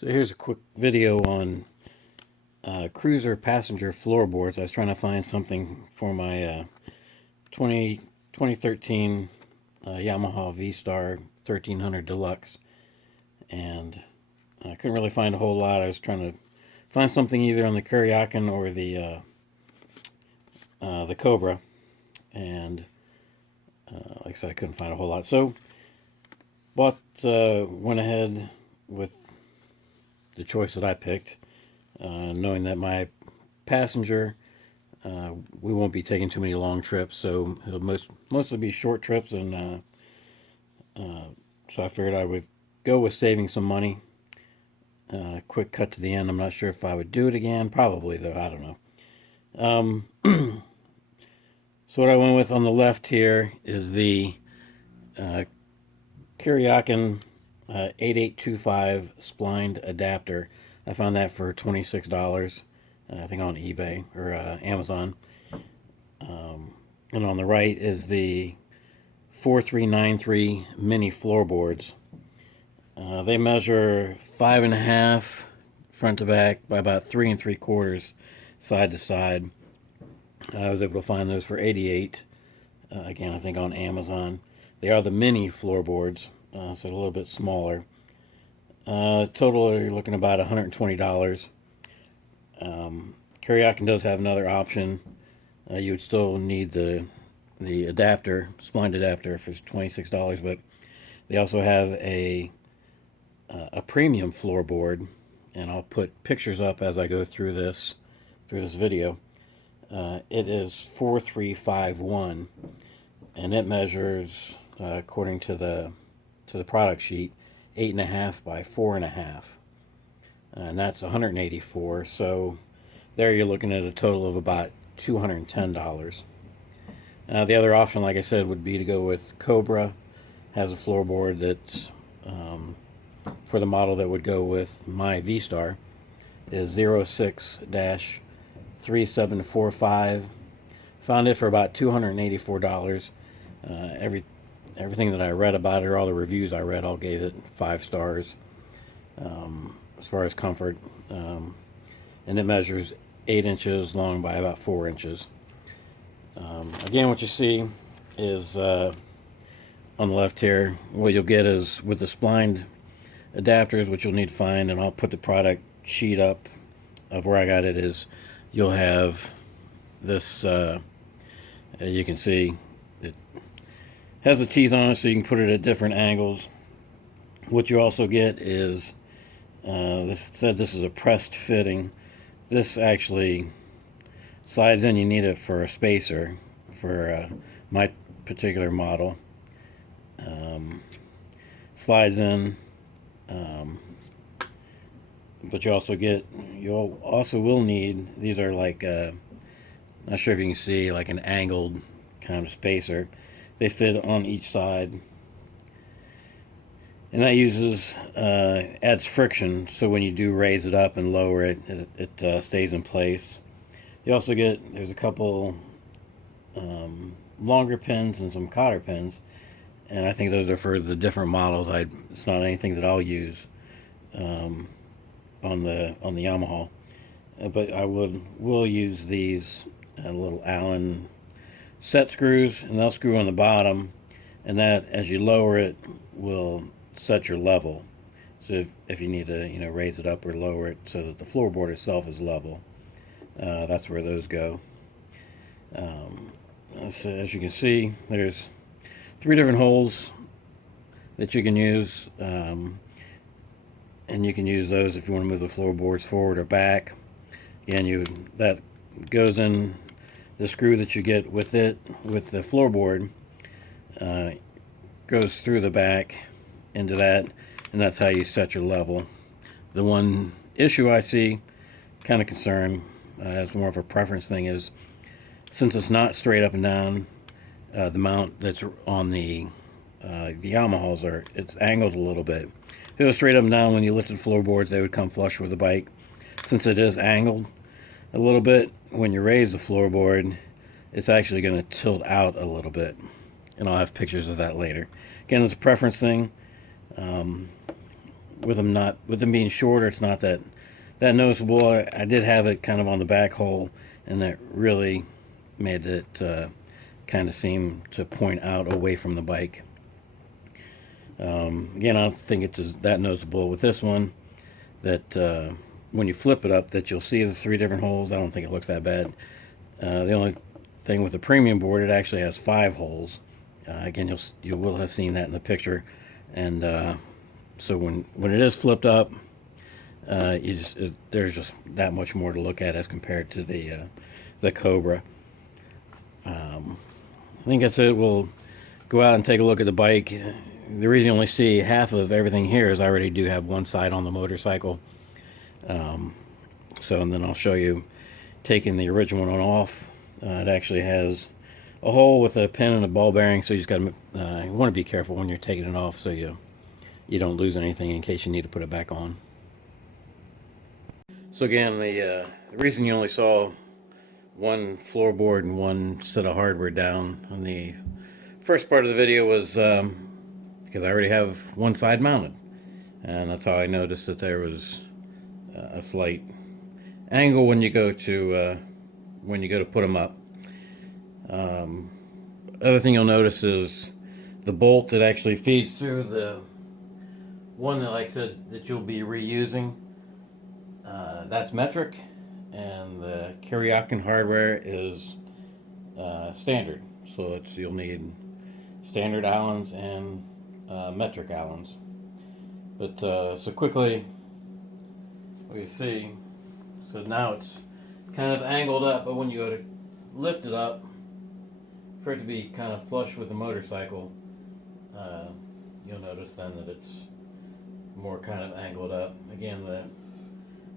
So here's a quick video on cruiser passenger floorboards. I was trying to find something for my 2013 Yamaha V Star 1300 Deluxe, and I couldn't really find a whole lot. I was trying to find something either on the Kuryakyn or the Cobra, and like I said, I couldn't find a whole lot. So went ahead with the choice that I picked, knowing that my passenger, we won't be taking too many long trips, so it'll mostly be short trips, and so I figured I would go with saving some money. Quick cut to the end. I'm not sure if I would do it again. Probably, though. I don't know. So what I went with on the left here is the Kuryakyn 8825 splined adapter. I found that for $26, I think on eBay or Amazon. And on the right is the 4393 mini floorboards. They measure 5.5 front to back by about 3 3/4 side to side. I was able to find those for $88. Again, I think on Amazon. They are the mini floorboards, so a little bit smaller. Total, you're looking about $120. Kuryakyn does have another option. You would still need the adapter, splined adapter, for $26, but they also have a premium floorboard, and I'll put pictures up as I go through this video. It is 4351, and it measures, according to the product sheet, 8.5 by 4.5, and that's $184. So there you're looking at a total of about $210. The other option, like I said, would be to go with Cobra. Has a floorboard that's for the model that would go with my V Star, is 06-3745. Found it for about $284. Everything that I read about it, or all the reviews I read, all gave it 5 stars as far as comfort. And it measures 8 inches long by about 4 inches. Again, what you see is on the left here, what you'll get is with the splined adapters, which you'll need to find, and I'll put the product sheet up of where I got it, is you'll have this, you can see it has the teeth on it, so you can put it at different angles. What you also get is, this said this is a pressed fitting. This actually slides in. You need it for a spacer for my particular model. Slides in, but you also will need, these are like, not sure if you can see, like an angled kind of spacer. They fit on each side, and that adds friction, so when you do raise it up and lower it, it stays in place. You also get, there's a couple longer pins and some cotter pins, and I think those are for the different models. It's not anything that I'll use on the Yamaha, but I will use these little Allen set screws, and they'll screw on the bottom, and that, as you lower it, will set your level. So if you need to raise it up or lower it so that the floorboard itself is level, that's where those go. So as you can see, there's 3 different holes that you can use, and you can use those if you want to move the floorboards forward or back. Again, that goes in the screw that you get with the floorboard, goes through the back into that, and that's how you set your level. The one issue I see, kind of concern, as more of a preference thing, is since it's not straight up and down, the mount that's on the Yamahas, it's angled a little bit. If it was straight up and down, when you lifted floorboards, they would come flush with the bike. Since it is angled a little bit, when you raise the floorboard, it's actually going to tilt out a little bit, and I'll have pictures of that later. Again, it's a preference thing. with them being shorter, it's not that noticeable. I did have it kind of on the back hole, and that really made it kind of seem to point out away from the bike. Again, I don't think it's that noticeable with this one, that when you flip it up, that you'll see the 3 different holes. I don't think it looks that bad. The only thing with the premium board, it actually has 5 holes. Again, you will have seen that in the picture, and so when it is flipped up, there's just that much more to look at as compared to the Cobra. I think that's it. We'll go out and take a look at the bike. The reason you only see half of everything here is I already do have one side on the motorcycle. And then I'll show you taking the original one off. It actually has a hole with a pin and a ball bearing, so you just got to you want to be careful when you're taking it off, so you don't lose anything in case you need to put it back on. So again, the reason you only saw one floorboard and one set of hardware down on the first part of the video was because I already have one side mounted, and that's how I noticed that there was a slight angle when you go to put them up. Other thing you'll notice is the bolt that actually feeds through the one that, like I said, that you'll be reusing. That's metric, and the Kuryakyn hardware is standard. So you'll need standard Allens and metric Allens. But so quickly, we see. So now it's kind of angled up, but when you go to lift it up, for it to be kind of flush with the motorcycle, you'll notice then that it's more kind of angled up. Again, the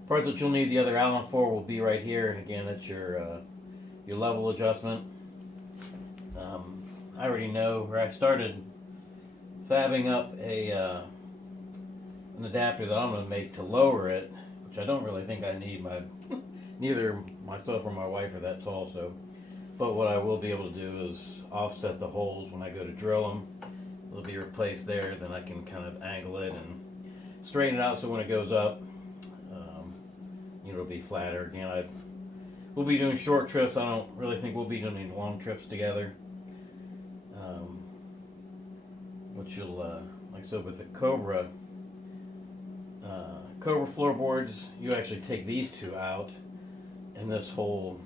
part that you'll need the other Allen for will be right here, and again, that's your level adjustment. I already know, or I started fabbing up an adapter that I'm going to make to lower it, which I don't really think I need. Neither myself or my wife are that tall, so. But what I will be able to do is offset the holes when I go to drill them. They'll be replaced there. Then I can kind of angle it and straighten it out so when it goes up, it'll be flatter. Again, we'll be doing short trips. I don't really think we'll be doing any long trips together. Which you'll, like I said, with the Cobra floorboards, you actually take these 2 out, and this whole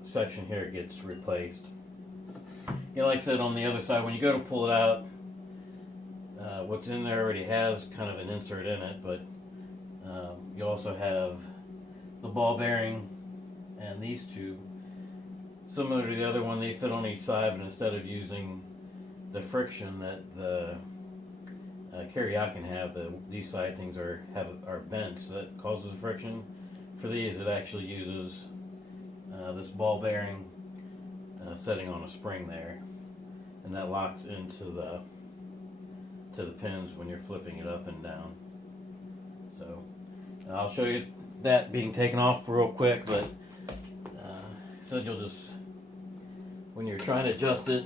section here gets replaced. Like I said, on the other side, when you go to pull it out, what's in there already has kind of an insert in it, but you also have the ball bearing and these 2, similar to the other one. They fit on each side, but instead of using the friction that the Kuryakyn have, these side things are bent, so that causes friction. For these, it actually uses this ball bearing setting on a spring there, and that locks into the pins when you're flipping it up and down. So I'll show you that being taken off real quick, but so you'll just, when you're trying to adjust it,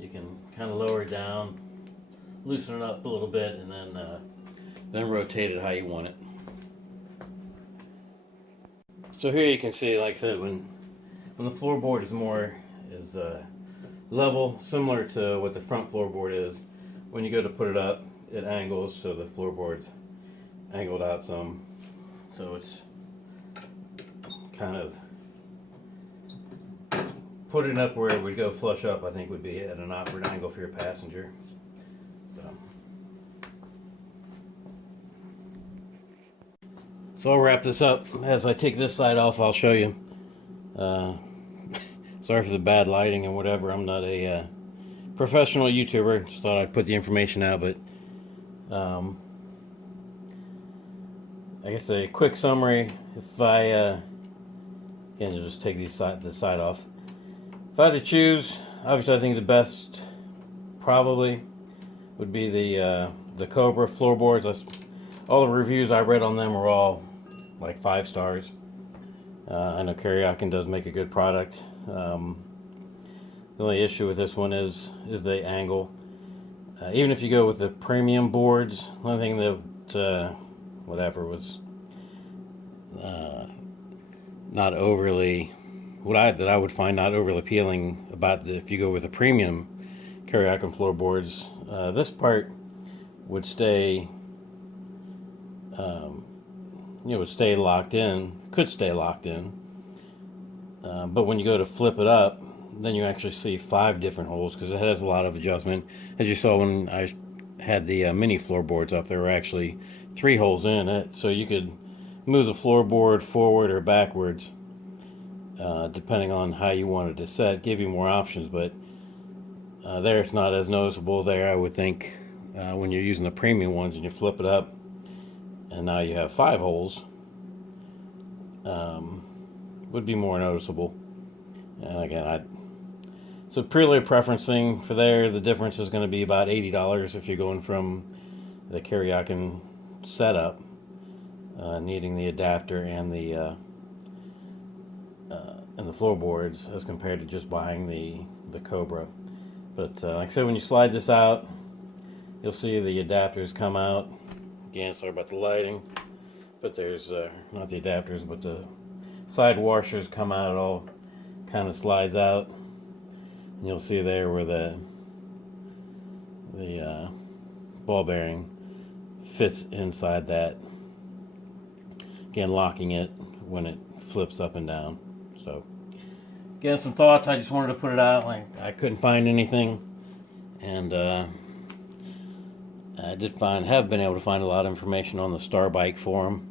you can kind of lower it down, loosen it up a little bit, and then rotate it how you want it. So here you can see, like I said, when the floorboard is level, similar to what the front floorboard is, when you go to put it up, it angles, so the floorboard's angled out some. So it's kind of putting it up where it would go flush up, I think would be at an awkward angle for your passenger. So I'll wrap this up. As I take this side off, I'll show you. Sorry for the bad lighting and whatever. I'm not a professional YouTuber. Just thought I'd put the information out, but I guess a quick summary. If I again, you'll just take this side off. If I had to choose, obviously I think the best probably would be the Cobra floorboards. All the reviews I read on them were all like 5 stars. I know Kuryakyn does make a good product. The only issue with this one is the angle. Even if you go with the premium boards, one thing that whatever was not overly that I would find not overly appealing about if you go with the premium Kuryakyn floorboards, this part would stay would stay locked in, could stay locked in, but when you go to flip it up, then you actually see 5 different holes because it has a lot of adjustment. As you saw when I had the mini floorboards up, there were actually 3 holes in it, so you could move the floorboard forward or backwards depending on how you wanted to set. Give you more options, but there it's not as noticeable. There I would think when you're using the premium ones and you flip it up and now you have 5 holes, would be more noticeable. And again, so purely a preference thing. For there, the difference is going to be about $80 if you're going from the Kuryakyn setup, needing the adapter and the floorboards as compared to just buying the Cobra. But like I said, when you slide this out, you'll see the adapters come out. Again, sorry about the lighting, but there's not the adapters, but the side washers come out. It all kind of slides out, and you'll see there where the ball bearing fits inside that. Again, locking it when it flips up and down. So again, some thoughts. I just wanted to put it out. Like, I couldn't find anything, and I have been able to find a lot of information on the Star Bike forum,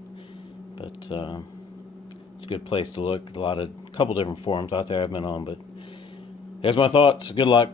but it's a good place to look. A couple different forums out there I've been on, but there's my thoughts. Good luck.